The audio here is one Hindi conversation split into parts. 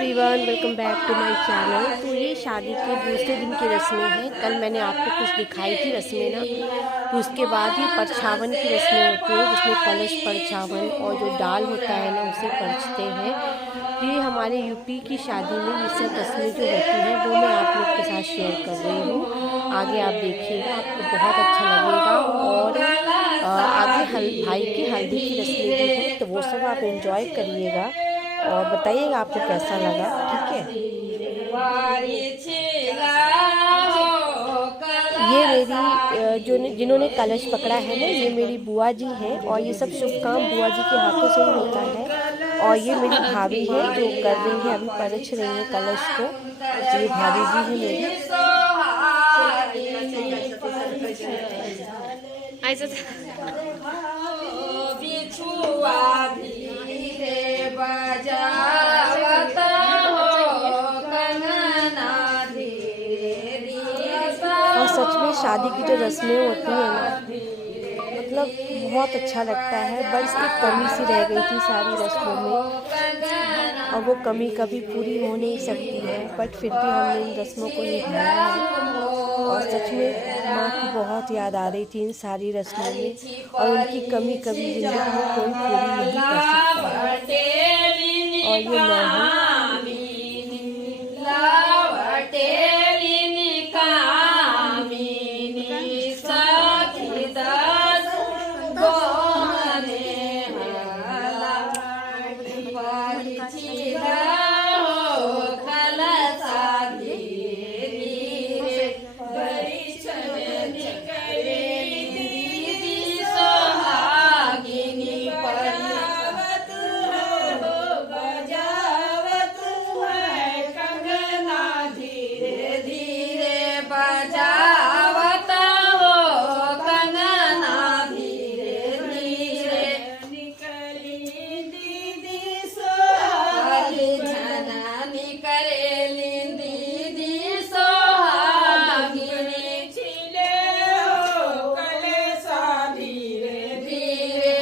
Everyone, welcome back to my channel. तो ये शादी के दूसरे दिन की रस्में हैं। कल मैंने आपको कुछ दिखाई थी रस्में ना, तो उसके बाद ही परछावन की रस्में होती हैं, जिसमें कलश परछावन और जो डाल होता है ना उसे परछते हैं। तो ये हमारे यूपी की शादी में ये सब रस्में जो होती हैं वो मैं आप लोग के साथ शेयर कर रही हूँ। आगे आप देखिएगा, आपको बहुत अच्छा लगेगा। और आगे भाई की हल्दी की रस्में भी हैं, तो वो सब आप एंजॉय करिएगा और बताइएगा आपको कैसा लगा। ठीक है, ये मेरी जिन्होंने कलश पकड़ा है ना, ये मेरी बुआ जी हैं और ये सब शुभ काम बुआ जी के हाथों से ही होता है। और ये मेरी भाभी है जो कर रही है, अभी परछ रही है कलश को। तो ये भाभी जी है मेरी। और सच में शादी की जो रस्में होती हैं ना, मतलब बहुत अच्छा लगता है। बस एक कमी सी रह गई थी सारी रस्मों में, और वो कमी कभी पूरी हो नहीं सकती है, बट फिर भी हमने इन रस्मों को निभाया है। और सच में माँ की बहुत याद आ रही थी इन सारी रस्मों में, और उनकी कमी कभी ज़िंदगी में कोई पूरी नहीं कर सकता है। और ये मैं हूँ।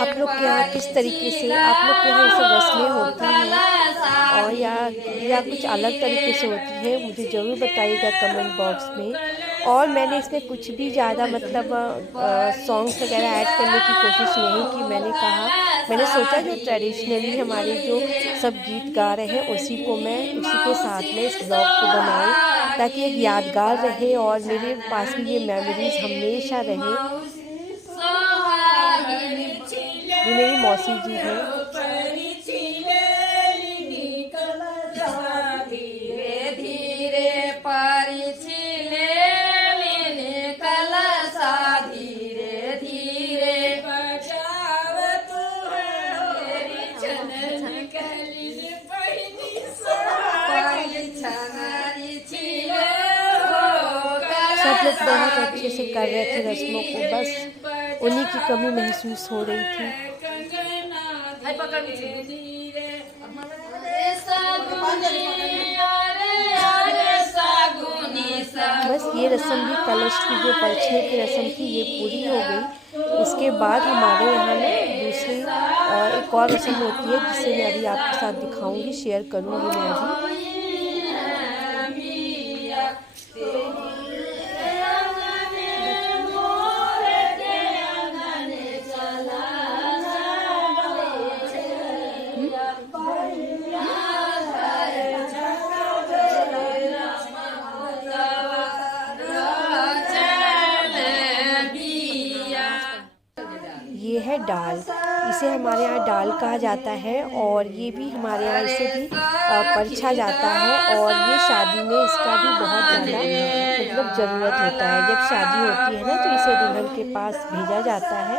आप लोग के यहाँ किस तरीके से आप लोग के यहाँ ये सब रस्में होती हैं, और या कुछ अलग तरीके से होती है, मुझे ज़रूर बताइएगा कमेंट बॉक्स में। और मैंने इसमें कुछ भी ज़्यादा मतलब सॉन्ग्स वगैरह ऐड करने की कोशिश नहीं की। मैंने सोचा जो ट्रेडिशनली हमारे जो सब गीत गा रहे हैं उसी के साथ में इस ब्लॉग को बनाऊं, ताकि एक यादगार रहे और मेरे पास भी ये मेमोरीज हमेशा रहे। ये मेरी मौसी जी हैं। सब लोग बहुत अच्छे से कर रहे थे रस्मों को, बस उन्हीं की कमी महसूस हो रही थी। बस ये रस्म भी, कलश की जो परछने की रस्म थी, ये पूरी हो गई। इसके बाद हमारे यहाँ ना दूसरी एक और रस्म होती है, जिसे मैं अभी आपके साथ दिखाऊंगी, शेयर करूंगी मैं अभी। ये है डाल, इसे हमारे यहाँ डाल कहा जाता है, और ये भी हमारे यहाँ इसे भी परछा जाता है। और ये शादी में इसका भी बहुत ज़्यादा मतलब ज़रूरत होता है। जब शादी होती है ना, तो इसे दुल्हन के पास भेजा जाता है,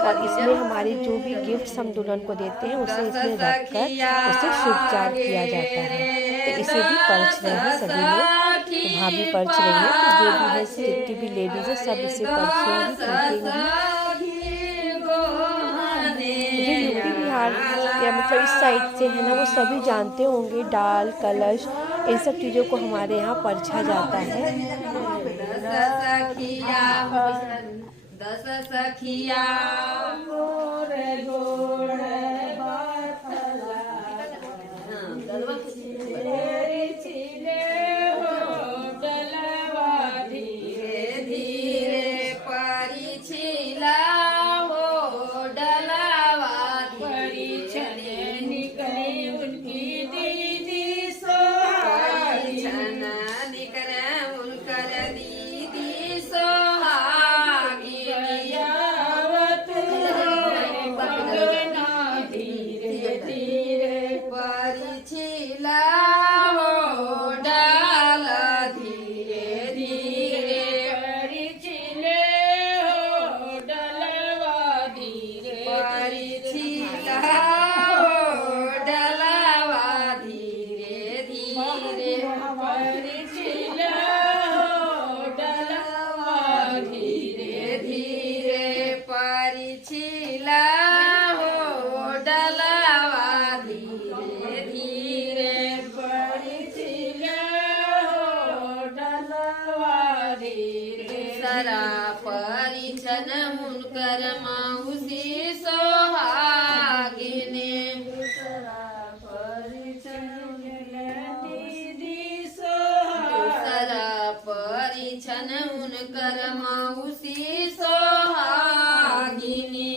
और इसमें हमारे जो भी गिफ्ट्स हम दुल्हन को देते हैं उसे इसमें रख कर उसे शुभचार किया जाता है। तो इसे भी परछ रहे हैं सभी लोग, तो भाभी परछ रही है, तो जो भी है जितनी भी लेडीज़ है सब इसे परछेंगी, फूकेंगी। जो यूपी बिहार या मतलब इस साइड से है ना, वो सभी जानते होंगे डाल, कलश, इन सब चीज़ों को हमारे यहाँ परछा जाता है। दस सखिया गोड़ गोड़ परिछिला हो डाल धीरे धीरे परिछिले हो डलवा धीरे परिछिला हो डलवा धीरे धीरे परिछिला हो डलवा धीरे धीरे परिछिला हो डलवा धीरे धीरे परिछिला हो डलवा धीरे सरा परिछन मुनकर माउसी सोहागिने सरा परिछन दीदी सोहारा परिछन उनकर माउसी सोहागिनी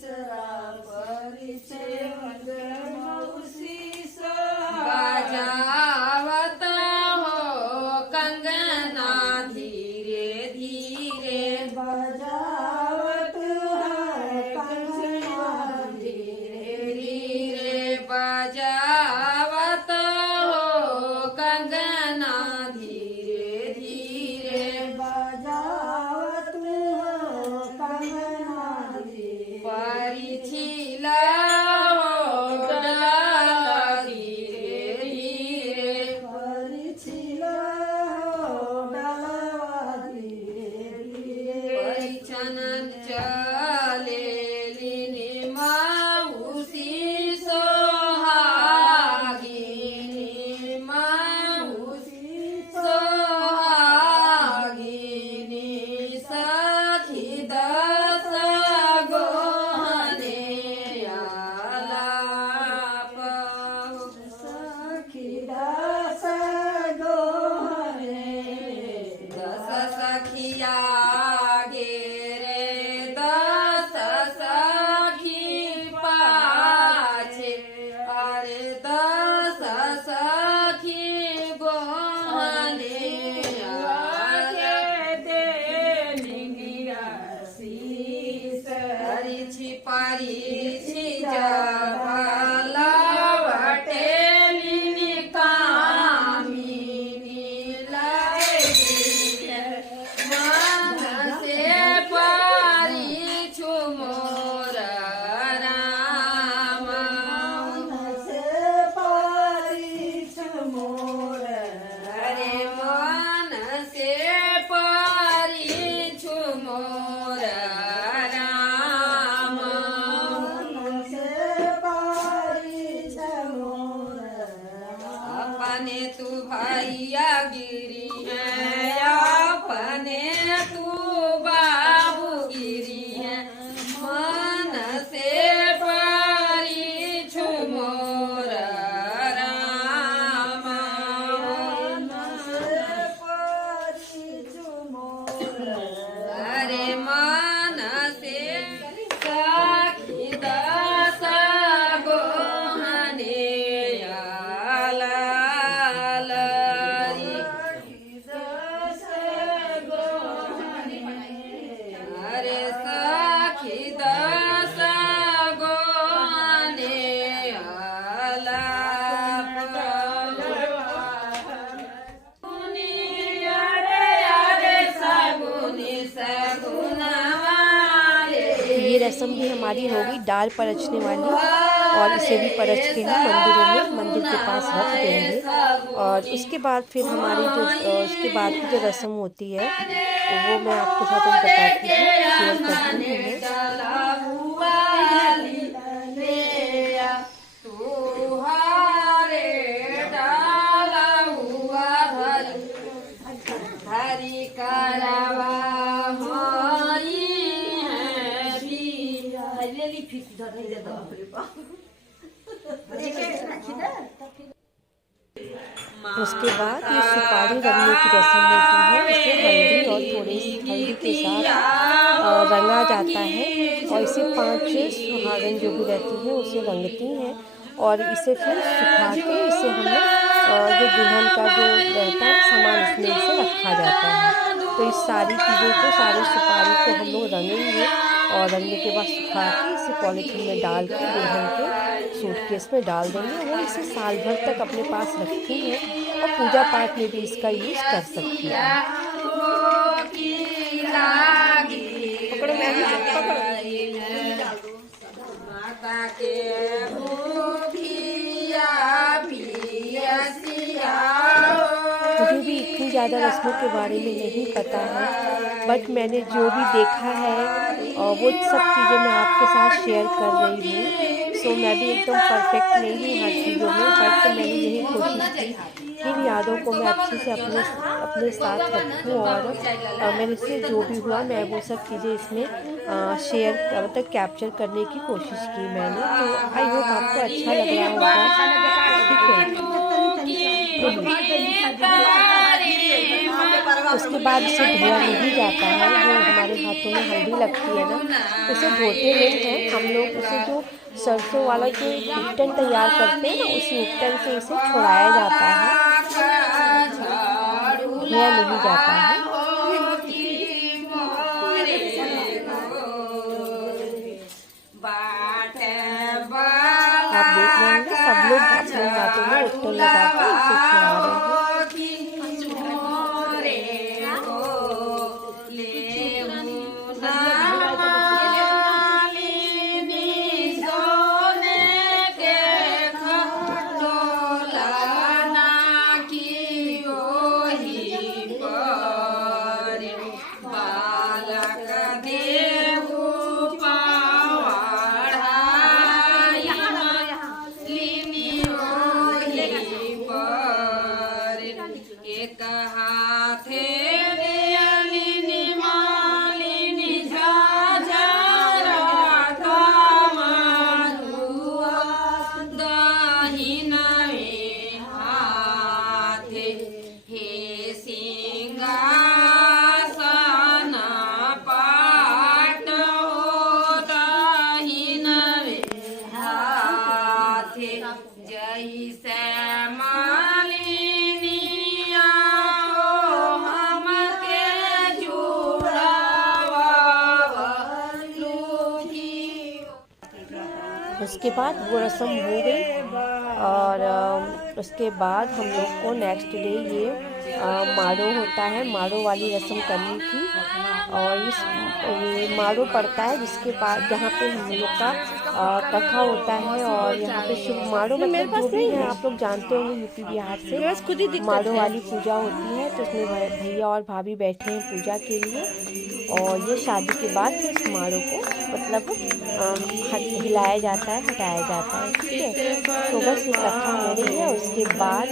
सरा परिछन माउसी बजावत हो कंगना धीरे धीरे बजावत है कंगना धीरे धीरे बजावत हो कंगना धीरे धीरे बजावत हो कंगना धीरे परिछिला हो डाल धीरे धीरे परिछिला हो डालवा धीरे धीरे परिछन चले लीनी माउसी सोहागिनी माउसी सोहागिनी सखी दस गोहने आलाप सखी दस गोहने दस सखिया गे रे दस सखी पाछे अरे दस सखी गोहने आगे देनिया शीस परिछि परिछि जबला वटेलिनी कामिनी लगे मन से परिछु मोर राम मन से परिछु मोर अरे मन से परिछु मोर राम मन से परिछु मोर अपने तू भैया गिरी है अपने तू बाबू गिरी है मन से परिछु मोर राम मन से परिछु मोर अरे मन से सखी दस गोहने आलालरी दस गोहने अरे सखी दस गोहने आलाप अरे अरे सगुनी सगुनवारे ये रस्म भी हमारी होगी डाल परछने वाली, और इसे भी परछ के हम मंदिरों में मंदिर के पास रख देंगे। और उसके बाद फिर हमारी जो उसके बाद की जो रस्म होती है वो मैं आपके साथ बताती हूँ, शेयर करती हूँ मैं। हरि करवा उसके बाद ये सुपारी रंगने की रस्म होती है, इसे हल्दी और थोड़ी सी हल्दी के साथ रंगा जाता है, और इसे 5 सुहागन जो भी रहती हैं उसे रंगती हैं, और इसे फिर सुखा के इसे हमें जो दुल्हन का जो रहता है सामान उसमें इसे रखा जाता है। तो इस सारी चीज़ों को, सारी सुपारी को हम लोग रंगेंगे, और रंगने के बाद सुखा के इसे पॉलीथीन में डाल के दुल्हन के सूटकेस में डाल देंगे। वो इसे साल भर तक अपने पास रखती हैं और पूजा पाठ में भी इसका यूज़ कर सकती हैं। पकड़ो मैगी, पकड़ो। माता के मुझे भी इतनी ज़्यादा रस्मों के बारे में नहीं पता है, बट मैंने जो भी देखा है वो सब चीज़ें मैं आपके साथ शेयर कर रही हूँ। सो मैं भी एकदम परफेक्ट नहीं हूँ हर चीज़ों में, बट मैंने यही कोशिश की कि इन यादों को मैं अच्छे से अपने साथ रखूँ और मेरे से जो भी हुआ मैं वो सब चीज़ें इसमें शेयर मतलब कैप्चर करने की कोशिश की मैंने। तो आई होप आपको अच्छा लग रहा होगा। ठीक है, उसके बाद इसे धोया नहीं जाता है। जो हमारे हाथों में हल्दी लगती है ना, उसे धोते नहीं हैं हम लोग। उसे जो सरसों वाला जो उपटन तैयार करते हैं ना, उसी उपटन से इसे छुड़ाया जाता है, धोया नहीं जाता है। आप देख रहे होंगे सब लोग अपने हाथों में उपटन लगा के इसे छुड़ा रहे हैं। उसके बाद वो रस्म हो गई और उसके बाद हम लोग को नेक्स्ट डे ये माड़ो होता है, माड़ो वाली रस्म करनी थी। और ये माड़ो पड़ता है जिसके बाद जहाँ पे हम लोग का कथा होता है और यहाँ पे शुभ माड़ो मतलब जो भी है आप लोग जानते होंगे यूपी बिहार से माड़ो वाली पूजा होती है। तो उसमें भैया और भाभी बैठे हैं पूजा के लिए और ये शादी के बाद फिर इस माड़ो को मतलब हिलाया जाता है, हटाया जाता है। ठीक है, तो बस ये कथा हो रही है। उसके बाद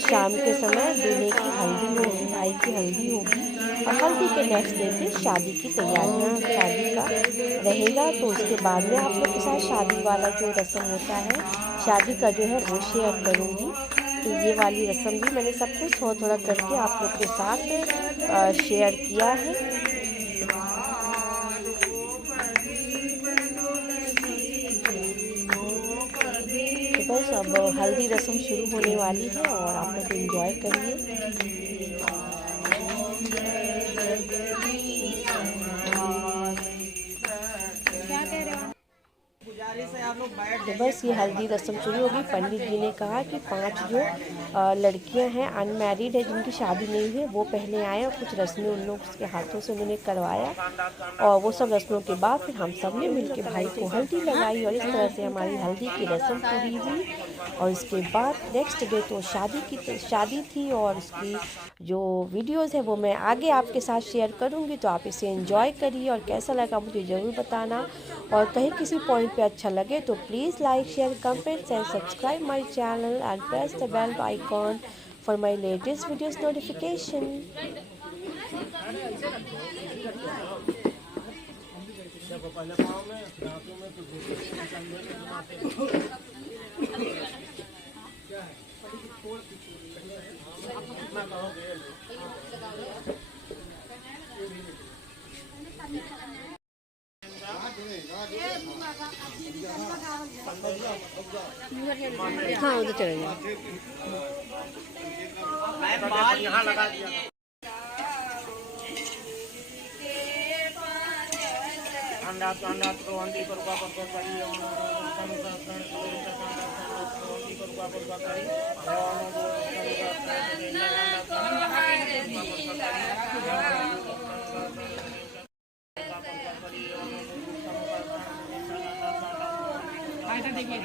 शाम के समय दूल्हे की हल्दी होगी, भाई की हल्दी होगी और हल्दी के नेक्स्ट डे फिर शादी की तैयारियां, शादी का रहेगा। तो उसके बाद में आप लोग के साथ शादी वाला जो रस्म होता है शादी का जो है वो शेयर करूँगी। तो ये वाली रस्म भी मैंने सब कुछ थोड़ा थोड़ा करके आप लोग के साथ शेयर किया है। तो बस अब हल्दी रस्म शुरू होने वाली है और आप लोग एंजॉय करिए। तो बस ये हल्दी रस्म शुरू होगी। पंडित जी ने कहा कि 5 जो लड़कियां हैं अनमैरिड है जिनकी शादी नहीं हुई वो पहले आए और कुछ रस्में उन लोग उसके हाथों से उन्होंने करवाया और वो सब रस्मों के बाद फिर हम सब ने मिलकर भाई को हल्दी लगाई और इस तरह से हमारी हल्दी की रस्म पूरी हुई। और इसके बाद नेक्स्ट डे तो शादी थी और उसकी जो वीडियोज़ है वो मैं आगे आपके साथ शेयर करूँगी। तो आप इसे एंजॉय करिए और कैसा लगा मुझे ज़रूर बताना और कहीं किसी पॉइंट पे अच्छा लगे तो please like share comment and subscribe my channel and press the bell icon for my latest videos notification. हाँ उधर चले जाओ। अंडा तो अंडा तो अंडी पर देखिए